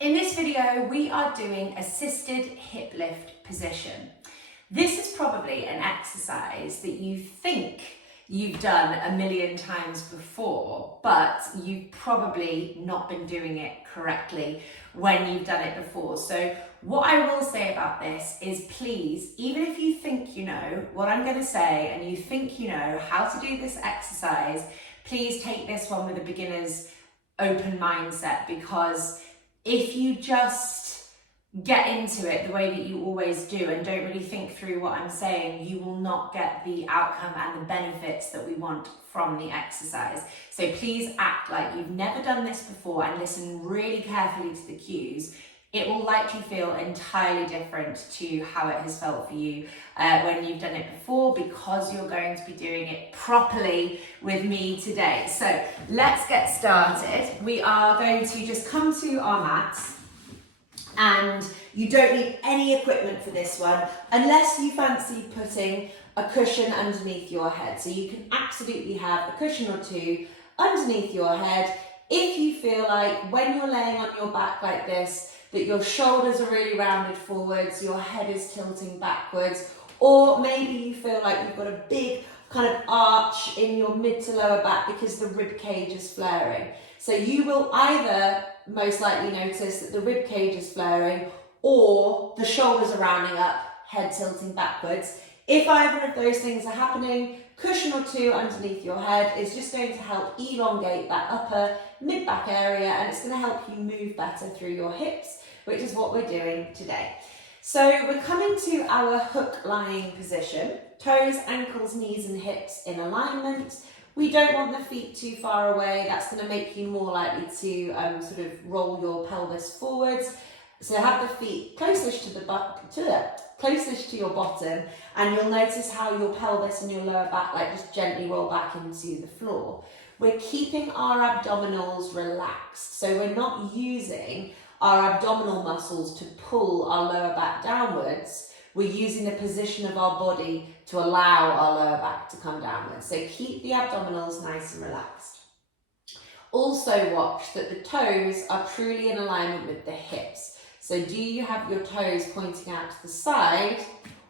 In this video, we are doing assisted hip lift position. This is probably an exercise that you think you've done a million times before, but you've probably not been doing it correctly when you've done it before. So what I will say about this is, please, even if you think you know what I'm going to say and you think you know how to do this exercise, please take this one with a beginner's open mindset, because if you just get into it the way that you always do and don't really think through what I'm saying, you will not get the outcome and the benefits that we want from the exercise. So please act like you've never done this before and listen really carefully to the cues. It will likely feel entirely different to how it has felt for you when you've done it before, because you're going to be doing it properly with me today. So let's get started. We are going to just come to our mats, and you don't need any equipment for this one unless you fancy putting a cushion underneath your head. So you can absolutely have a cushion or two underneath your head if you feel like when you're laying on your back like this, that your shoulders are really rounded forwards, your head is tilting backwards, or maybe you feel like you've got a big kind of arch in your mid to lower back because the rib cage is flaring. So you will either most likely notice that the rib cage is flaring or the shoulders are rounding up, head tilting backwards. If either of those things are happening, cushion or two underneath your head is just going to help elongate that upper mid-back area, and it's going to help you move better through your hips, which is what we're doing today. So we're coming to our hook lying position, toes, ankles, knees and hips in alignment. We don't want the feet too far away. That's going to make you more likely to sort of roll your pelvis forwards. So have the feet closest to your bottom, and you'll notice how your pelvis and your lower back just gently roll back into the floor. We're keeping our abdominals relaxed, so we're not using our abdominal muscles to pull our lower back downwards. We're using the position of our body to allow our lower back to come downwards. So keep the abdominals nice and relaxed. Also watch that the toes are truly in alignment with the hips. So do you have your toes pointing out to the side,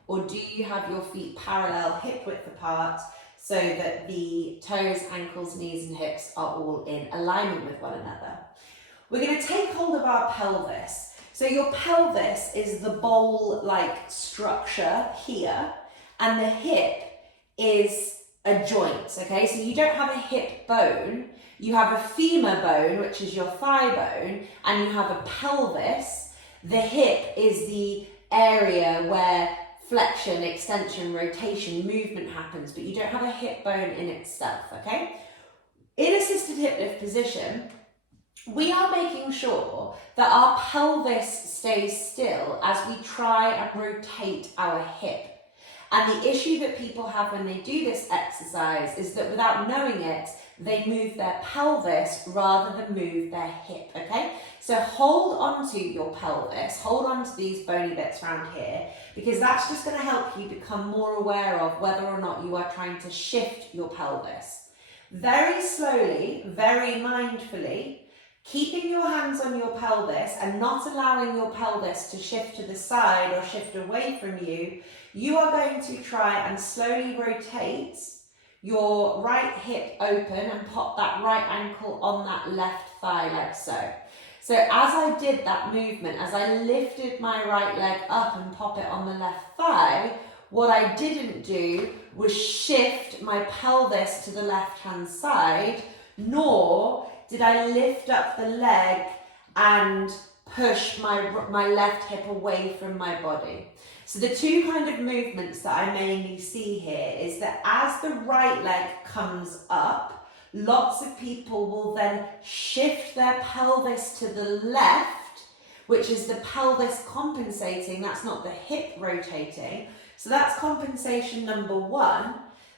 or do you have your feet parallel hip width apart so that the toes, ankles, knees and hips are all in alignment with one another? We're going to take hold of our pelvis. So your pelvis is the bowl-like structure here, and the hip is a joint, okay? So you don't have a hip bone, you have a femur bone, which is your thigh bone, and you have a pelvis. The hip is the area where flexion, extension, rotation, movement happens, but you don't have a hip bone in itself, okay? In assisted hip lift position, we are making sure that our pelvis stays still as we try and rotate our hip. And the issue that people have when they do this exercise is that without knowing it, they move their pelvis rather than move their hip, okay? So hold on to your pelvis, hold on to these bony bits around here, because that's just going to help you become more aware of whether or not you are trying to shift your pelvis. Very slowly, very mindfully, keeping your hands on your pelvis and not allowing your pelvis to shift to the side or shift away from you, you are going to try and slowly rotate your right hip open and pop that right ankle on that left thigh like so. So as I did that movement, as I lifted my right leg up and pop it on the left thigh, what I didn't do was shift my pelvis to the left-hand side, nor did I lift up the leg and push my left hip away from my body. So the two kind of movements that I mainly see here is that as the right leg comes up, lots of people will then shift their pelvis to the left, which is the pelvis compensating, that's not the hip rotating. So that's compensation number one.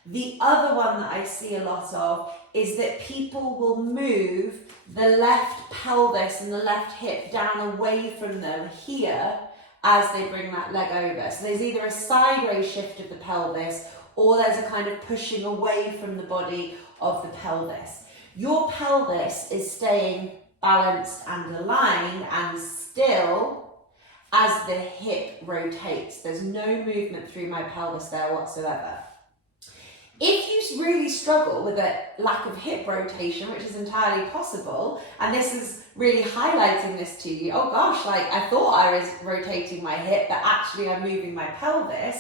The other one that I see a lot of is that people will move the left pelvis and the left hip down away from them here as they bring that leg over. So there's either a sideways shift of the pelvis, or there's a kind of pushing away from the body of the pelvis. Your pelvis is staying balanced and aligned and still as the hip rotates. There's no movement through my pelvis there whatsoever. If you really struggle with a lack of hip rotation, which is entirely possible, and this is really highlighting this to you, oh gosh, like I thought I was rotating my hip, but actually I'm moving my pelvis,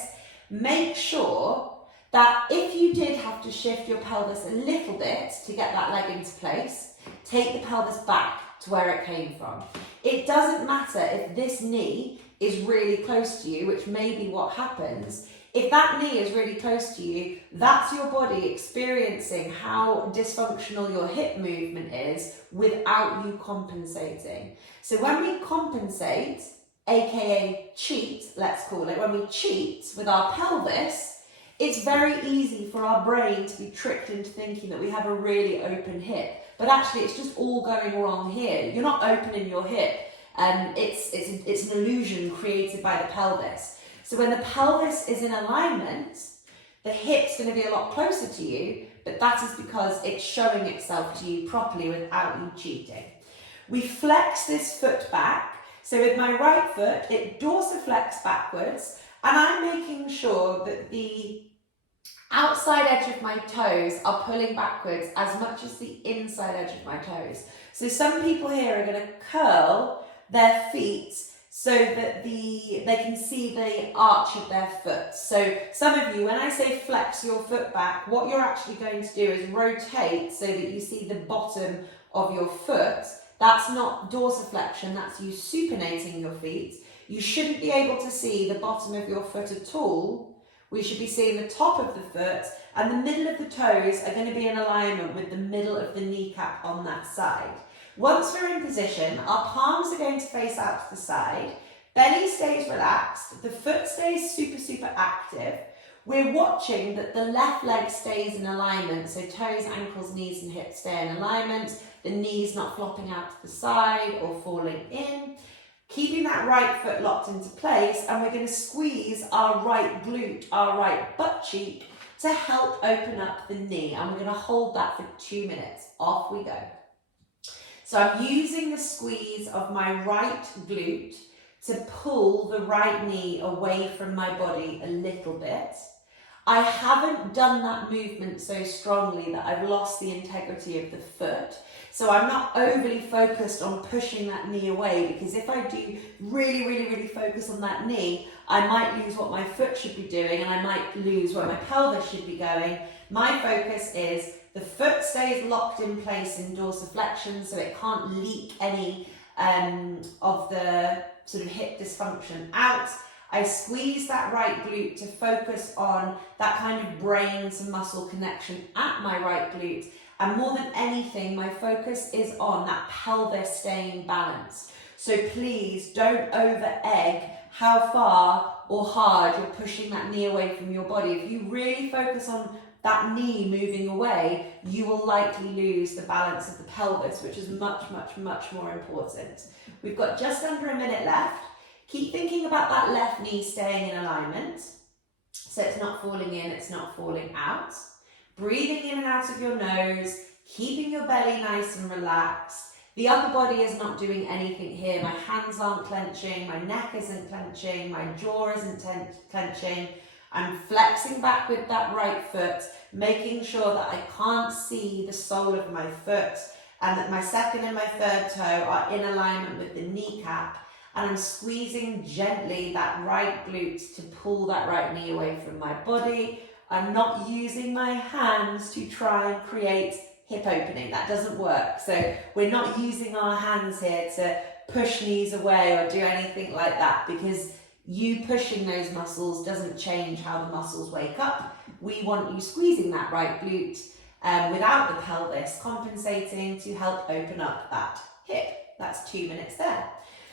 make sure that if you did have to shift your pelvis a little bit to get that leg into place, take the pelvis back to where it came from. It doesn't matter if this knee is really close to you, which may be what happens. If that knee is really close to you, that's your body experiencing how dysfunctional your hip movement is without you compensating. So when we compensate, aka cheat, let's call it, when we cheat with our pelvis, it's very easy for our brain to be tricked into thinking that we have a really open hip. But actually it's just all going wrong here. You're not opening your hip. It's an illusion created by the pelvis. So when the pelvis is in alignment, the hip's going to be a lot closer to you, but that is because it's showing itself to you properly without you cheating. We flex this foot back. So with my right foot, it dorsiflex backwards, and I'm making sure that the outside edge of my toes are pulling backwards as much as the inside edge of my toes. So some people here are going to curl their feet so that they can see the arch of their foot. So some of you, when I say flex your foot back, what you're actually going to do is rotate so that you see the bottom of your foot. That's not dorsiflexion, that's you supinating your feet. You shouldn't be able to see the bottom of your foot at all. We should be seeing the top of the foot, and the middle of the toes are going to be in alignment with the middle of the kneecap on that side. Once we're in position, our palms are going to face out to the side, belly stays relaxed, the foot stays super active. We're watching that the left leg stays in alignment, so toes, ankles, knees and hips stay in alignment, the knees not flopping out to the side or falling in. Keeping that right foot locked into place, and we're going to squeeze our right glute, our right butt cheek to help open up the knee, and we're going to hold that for 2 minutes. Off we go. So I'm using the squeeze of my right glute to pull the right knee away from my body a little bit. I haven't done that movement so strongly that I've lost the integrity of the foot. So I'm not overly focused on pushing that knee away, because if I do really focus on that knee, I might lose what my foot should be doing, and I might lose where my pelvis should be going. My focus is the foot stays locked in place in dorsiflexion, so it can't leak any of the sort of hip dysfunction out. I squeeze that right glute to focus on that kind of brain to muscle connection at my right glute. And more than anything, my focus is on that pelvis staying balanced. So please don't over egg how far or hard you're pushing that knee away from your body. If you really focus on that knee moving away, you will likely lose the balance of the pelvis, which is much more important. We've got just under a minute left. Keep thinking about that left knee staying in alignment, so it's not falling in, it's not falling out. Breathing in and out of your nose, keeping your belly nice and relaxed. The upper body is not doing anything here. My hands aren't clenching, my neck isn't clenching, my jaw isn't clenching. I'm flexing back with that right foot, making sure that I can't see the sole of my foot, and that my second and my third toe are in alignment with the kneecap. And I'm squeezing gently that right glute to pull that right knee away from my body. I'm not using my hands to try and create hip opening. That doesn't work. So we're not using our hands here to push knees away or do anything like that, because you pushing those muscles doesn't change how the muscles wake up. We want you squeezing that right glute without the pelvis, compensating to help open up that hip. That's 2 minutes there.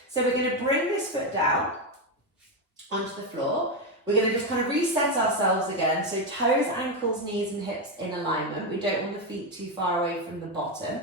So we're going to bring this foot down onto the floor. We're going to just kind of reset ourselves again. So toes, ankles, knees and hips in alignment. We don't want the feet too far away from the bottom.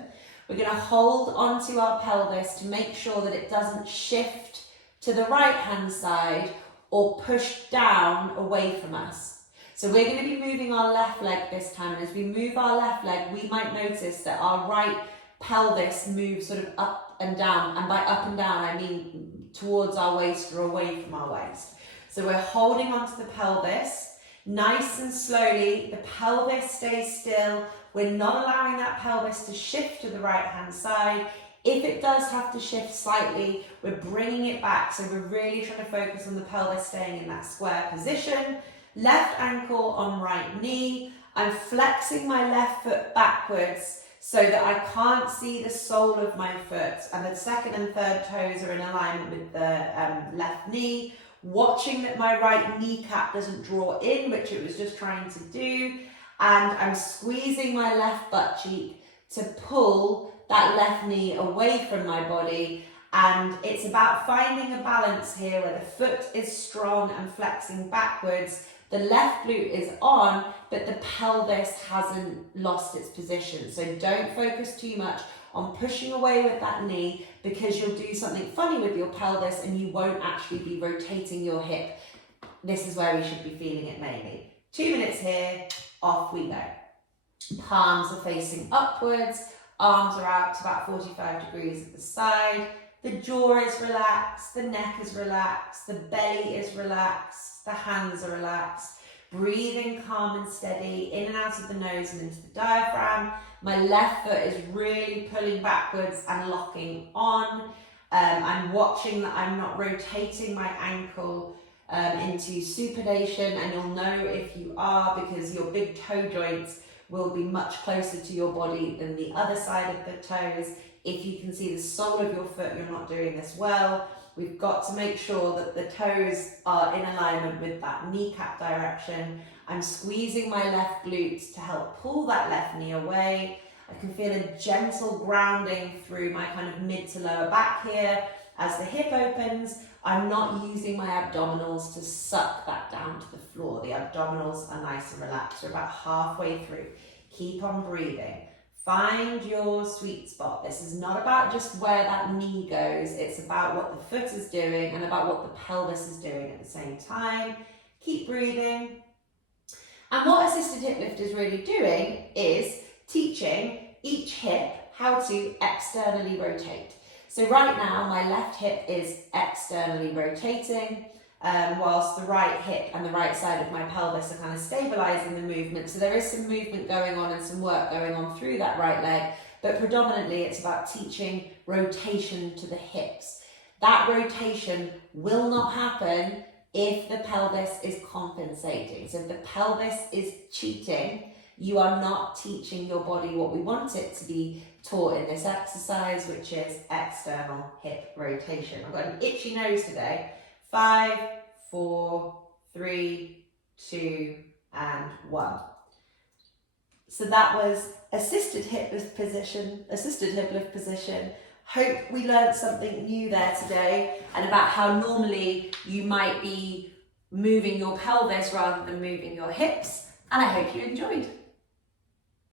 We're going to hold onto our pelvis to make sure that it doesn't shift to the right hand side or push down away from us. So we're going to be moving our left leg this time. And as we move our left leg, we might notice that our right pelvis move sort of up and down, and by up and down I mean towards our waist or away from our waist. So we're holding onto the pelvis, nice and slowly, the pelvis stays still. We're not allowing that pelvis to shift to the right hand side. If it does have to shift slightly, we're bringing it back. So we're really trying to focus on the pelvis staying in that square position. Left ankle on right knee. I'm flexing my left foot backwards so that I can't see the sole of my foot, and the second and third toes are in alignment with the left knee. Watching that my right kneecap doesn't draw in, which it was just trying to do. And I'm squeezing my left butt cheek to pull that left knee away from my body. And it's about finding a balance here where the foot is strong and flexing backwards. The left glute is on, but the pelvis hasn't lost its position. So don't focus too much on pushing away with that knee, because you'll do something funny with your pelvis and you won't actually be rotating your hip. This is where we should be feeling it mainly. 2 minutes here, off we go. Palms are facing upwards, arms are out to about 45 degrees at the side. The jaw is relaxed, the neck is relaxed, the belly is relaxed, the hands are relaxed. Breathing calm and steady, in and out of the nose and into the diaphragm. My left foot is really pulling backwards and locking on. I'm watching that I'm not rotating my ankle into supination, and you'll know if you are, because your big toe joints will be much closer to your body than the other side of the toes. If you can see the sole of your foot, you're not doing this well. We've got to make sure that the toes are in alignment with that kneecap direction. I'm squeezing my left glutes to help pull that left knee away. I can feel a gentle grounding through my kind of mid to lower back here. As the hip opens, I'm not using my abdominals to suck that down to the floor. The abdominals are nice and relaxed. We're about halfway through. Keep on breathing. Find your sweet spot. This is not about just where that knee goes. It's about what the foot is doing and about what the pelvis is doing at the same time. Keep breathing. And what assisted hip lift is really doing is teaching each hip how to externally rotate. So right now, my left hip is externally rotating, whilst the right hip and the right side of my pelvis are kind of stabilizing the movement. So there is some movement going on and some work going on through that right leg, but predominantly it's about teaching rotation to the hips. That rotation will not happen if the pelvis is compensating. So if the pelvis is cheating, you are not teaching your body what we want it to be taught in this exercise, which is external hip rotation. I've got an itchy nose today. 5, 4, 3, 2, and 1. So that was assisted hip lift position. Hope we learned something new there today, and about how normally you might be moving your pelvis rather than moving your hips. And I hope you enjoyed.